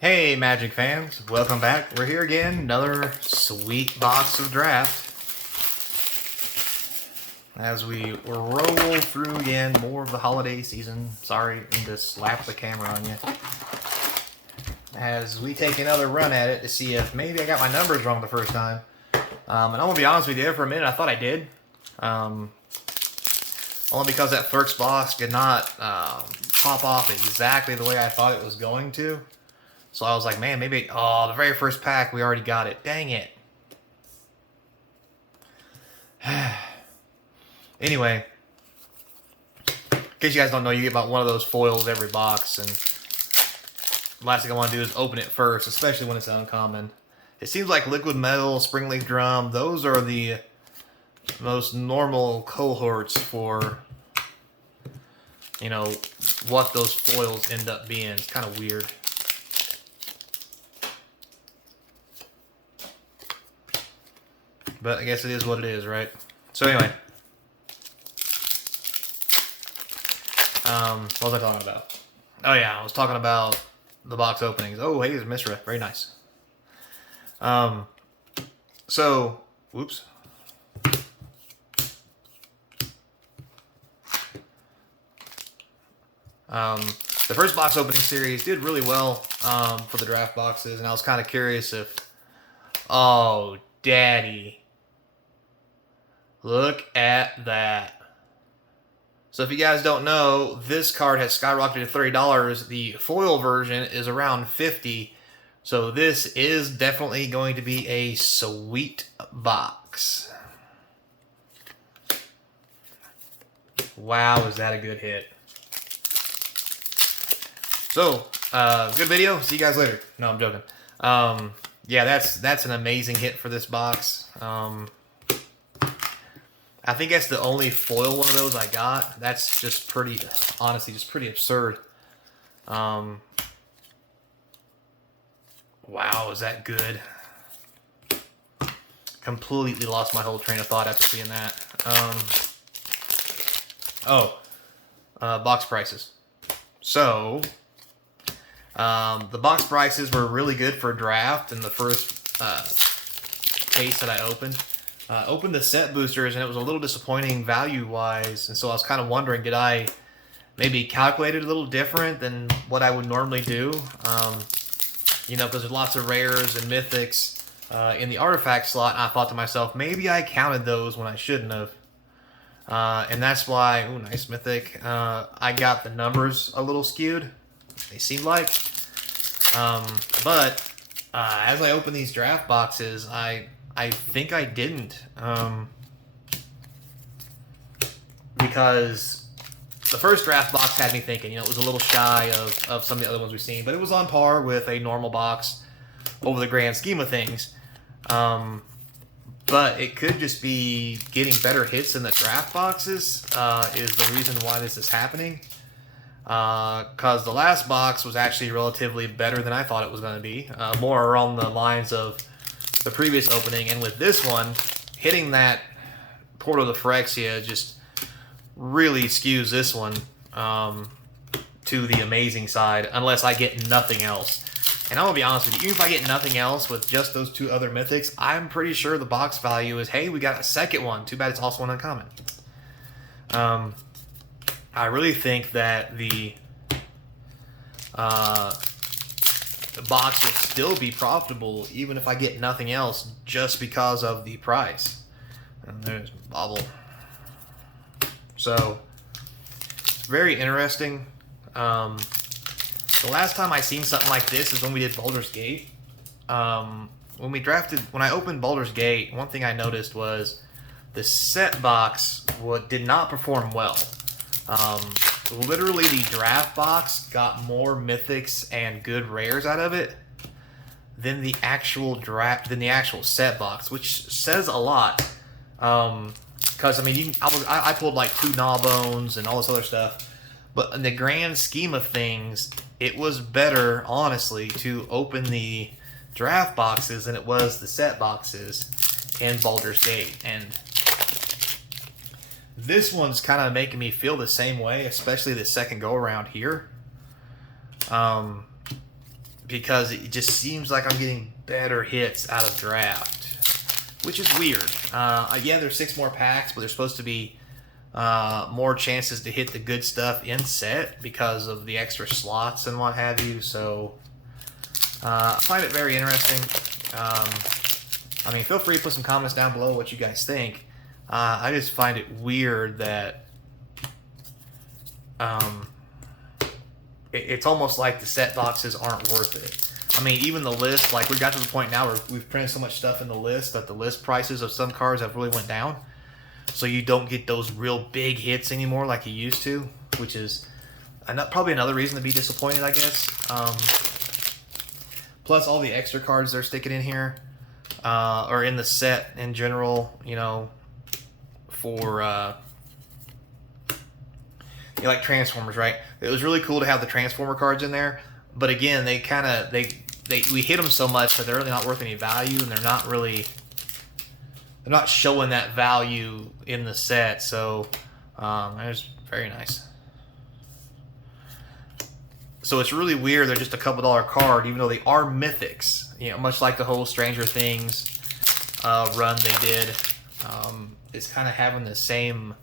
Hey Magic fans, welcome back. We're here again, another sweet box of draft. As we roll through again more of the holiday season. Sorry to slap the camera on you. As we take another run at it to see if maybe I got my numbers wrong the first time. And I'm going to be honest with you, for a minute I thought I did. Only because that first box did not pop off exactly the way I thought it was going to. So I was like, man, maybe, the very first pack, we already got it. Dang it. Anyway, in case you guys don't know, you get about one of those foils every box, and the last thing I want to do is open it first, especially when it's uncommon. It seems like Liquid Metal, Springleaf Drum, those are the most normal cohorts for, you know, what those foils end up being. It's kind of weird. But I guess it is what it is, right? So anyway. What was I talking about? Oh yeah, I was talking about the box openings. Oh, hey, there's Misra. Very nice. So, whoops. The first box opening series did really well for the draft boxes, and I was kind of curious if... Oh, daddy. Look at that. So if you guys don't know, this card has skyrocketed to $30. The foil version is around $50. So this is definitely going to be a sweet box. Wow, is that a good hit. So, good video. See you guys later. No, I'm joking. Yeah, that's an amazing hit for this box. I think that's the only foil one of those I got. That's just pretty, honestly, just pretty absurd. Wow, is that good? Completely lost my whole train of thought after seeing that. Box prices. So, the box prices were really good for draft in the first case that I opened. Opened the set boosters, and it was a little disappointing value-wise, and so I was kind of wondering, did I maybe calculate it a little different than what I would normally do? You know, because there's lots of rares and mythics in the artifact slot, and I thought to myself, maybe I counted those when I shouldn't have. And that's why, ooh, nice mythic, I got the numbers a little skewed, they seemed like. But as I open these draft boxes, I think I didn't, because the first draft box had me thinking, you know, it was a little shy of some of the other ones we've seen, but it was on par with a normal box over the grand scheme of things. But it could just be getting better hits in the draft boxes is the reason why this is happening. Because the last box was actually relatively better than I thought it was going to be. More along the lines of the previous opening, and with this one, hitting that Port of the Phyrexia just really skews this one to the amazing side, unless I get nothing else. And I'm going to be honest with you, even if I get nothing else with just those two other mythics, I'm pretty sure the box value is, hey, we got a second one. Too bad it's also an uncommon. I really think that the box will still be profitable even if I get nothing else, just because of the price. And there's Bobble. So, it's very interesting. The last time I seen something like this is when we did Baldur's Gate. When I opened Baldur's Gate, one thing I noticed was the set box did not perform well. Literally, the draft box got more mythics and good rares out of it than the actual set box, which says a lot. Because I mean, I pulled like 2 Gnawbones and all this other stuff, but in the grand scheme of things, it was better, honestly, to open the draft boxes than it was the set boxes in Baldur's Gate. And this one's kind of making me feel the same way, especially the second go around here. because it just seems like I'm getting better hits out of draft, which is weird. Yeah, there's 6 more packs, but there's supposed to be more chances to hit the good stuff in set because of the extra slots and what have you. So I find it very interesting. I mean, feel free to put some comments down below what you guys think. I just find it weird that it's almost like the set boxes aren't worth it. I mean, even the list, like we got to the point now where we've printed so much stuff in the list that the list prices of some cards have really went down. So you don't get those real big hits anymore like you used to, which is probably another reason to be disappointed, I guess. Plus all the extra cards they're sticking in here, or in the set in general, you know, for like Transformers, right? It was really cool to have the Transformer cards in there, but again, we hit them so much that they're really not worth any value, and they're not showing that value in the set. So it was very nice. So it's really weird they're just a couple $1 card, even though they are mythics. You know, much like the whole Stranger Things run they did. It's kind of having the same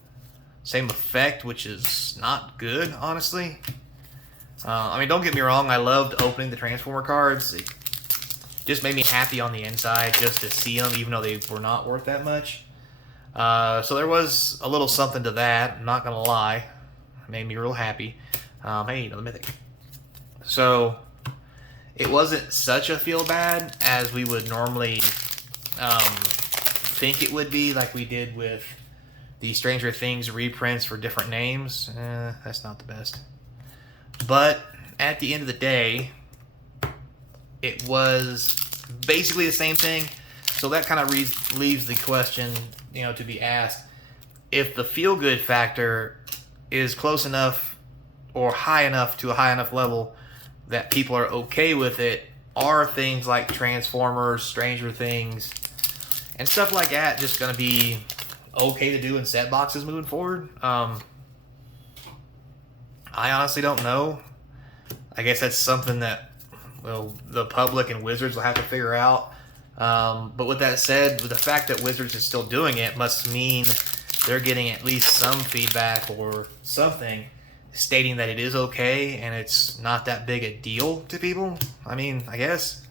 effect, which is not good, honestly. I mean, don't get me wrong, I loved opening the Transformer cards. It just made me happy on the inside just to see them, even though they were not worth that much. So there was a little something to that, I'm not going to lie. It made me real happy. Hey, another mythic. So it wasn't such a feel bad as we would normally think it would be, like we did with the Stranger Things reprints for different names. That's not the best. But at the end of the day, it was basically the same thing. So that kind of leaves the question, you know, to be asked. If the feel-good factor is close enough or high enough to a high enough level that people are okay with it, are things like Transformers, Stranger Things, and stuff like that just going to be okay to do in set boxes moving forward? I honestly don't know. I guess that's something that, well, the public and Wizards will have to figure out. But with that said, with the fact that Wizards is still doing it must mean they're getting at least some feedback or something stating that it is okay and it's not that big a deal to people. I mean, I guess.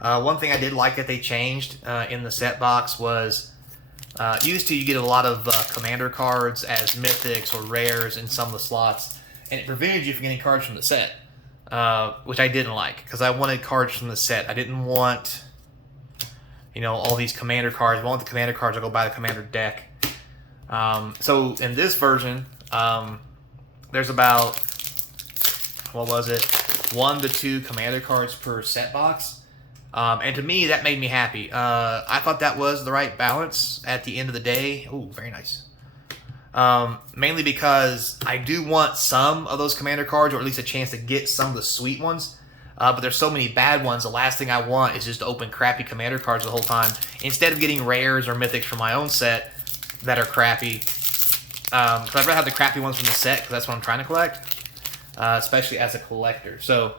One thing I did like that they changed in the set box was used to you get a lot of commander cards as mythics or rares in some of the slots, and it prevented you from getting cards from the set, which I didn't like because I wanted cards from the set. I didn't want, you know, all these commander cards. If I want the commander cards, I'll go buy the commander deck. So in this version, there's about, what was it, 1 to 2 commander cards per set box. And to me, that made me happy. I thought that was the right balance at the end of the day. Ooh, very nice. Mainly because I do want some of those commander cards, or at least a chance to get some of the sweet ones. But there's so many bad ones, the last thing I want is just to open crappy commander cards the whole time, instead of getting rares or mythics from my own set that are crappy. Because I'd rather have the crappy ones from the set, because that's what I'm trying to collect, especially as a collector. So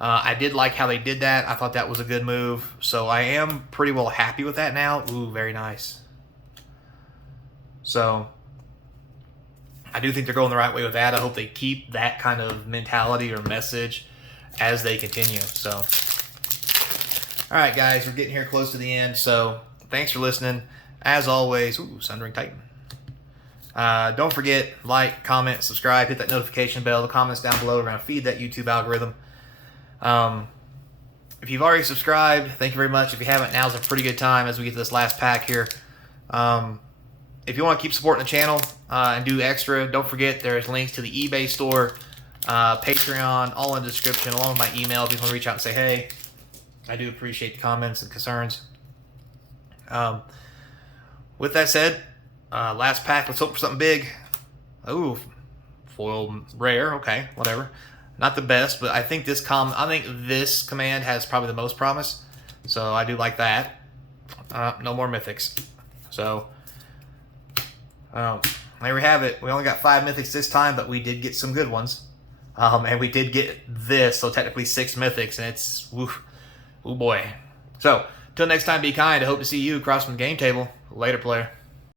I did like how they did that. I thought that was a good move. So I am pretty well happy with that now. Ooh, very nice. So I do think they're going the right way with that. I hope they keep that kind of mentality or message as they continue. So, all right, guys, we're getting here close to the end. So thanks for listening. As always, ooh, Sundering Titan. Don't forget, like, comment, subscribe, hit that notification bell. The comments down below are going to feed that YouTube algorithm. If you've already subscribed, thank you very much. If you haven't, now's a pretty good time as we get to this last pack here. If you want to keep supporting the channel and do extra, don't forget there's links to the eBay store, Patreon, all in the description, along with my email if you want to reach out and say, hey, I do appreciate the comments and concerns. With that said, last pack, let's hope for something big. Ooh, foil rare, okay, whatever. Not the best, but I think this command has probably the most promise. So I do like that. No more mythics. So there we have it. We only got 5 mythics this time, but we did get some good ones. And we did get this, so technically 6 mythics, and it's, oh boy. So, till next time, be kind. I hope to see you across from the game table. Later, player.